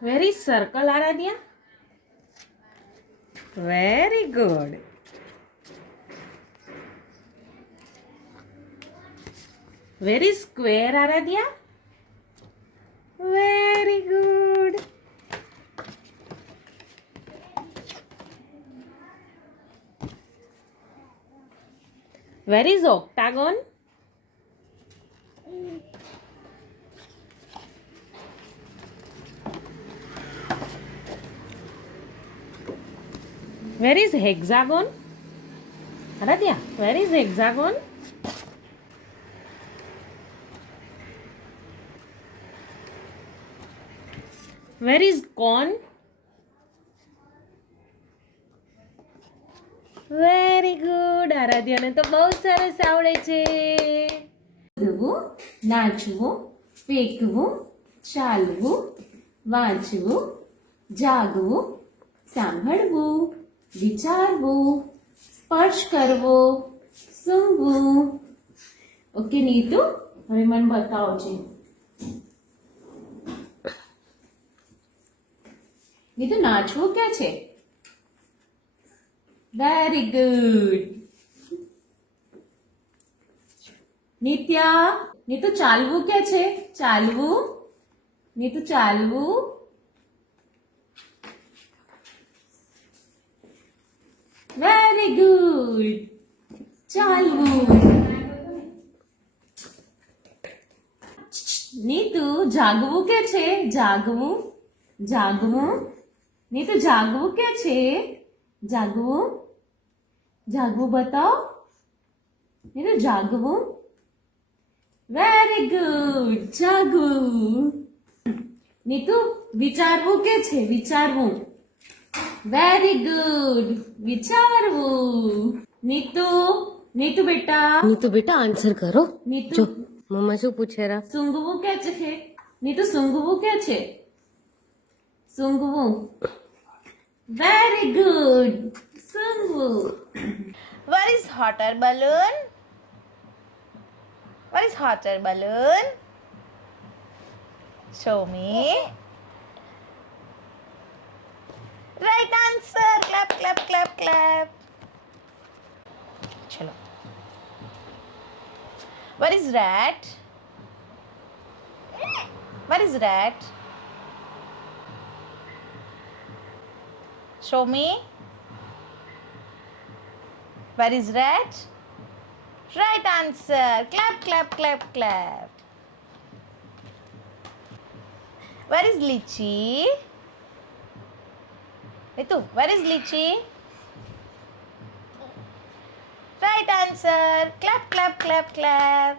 Where is circle, Aradhya? Very good. Where is square, Aradhya? Very good. Where is octagon? Where is hexagon? Aradhya, where is hexagon? Where is cone? Very good આરાધ્યાને તો બહુ સરસ આવડે છે. કૂદવું, નાચવું, ફેંકવું, ચાલવું, વાંચવું, જાગવું, સાંભળવું, વિચારવું, સ્પર્શ કરવો, સૂંઘવું. ઓકે નીતુ, હવે મને બતાવો છે. નીતુ નાચવું ક્યાં છે? Very good. નિત્યા, નીતુ ચાલવું કે છે? ચાલવું. નીતુ ચાલવું. Very good. ચાલવું. નીતુ જાગવું કે છે? જાગવું. જાગવું. નીતુ જાગવું કે છે? જાગવું. જાગવું બતાવો. એ તો જાગવું. Very good. જાગવું. નીતુ વિચારવું કે છે? વિચારવું. Very good. વિચારવું. નીતુ, નીતુ બેટા, નીતુ બેટા આન્સર કરો. નીતુ જો મમ્મા શું પૂછે રા? સૂંઘવું કે છે? નીતુ સૂંઘવું કે છે? સૂંઘવું. Very good. Sungwu. What is hot air balloon? What is hot air balloon? Show me. Right answer. Clap, clap, clap, clap. Chalo. What is rat? What is rat? Show me. Where is rat? Right answer. Clap, clap, clap, clap. Where is lychee? Itu, where is lychee? Right answer. Clap, clap, clap, clap.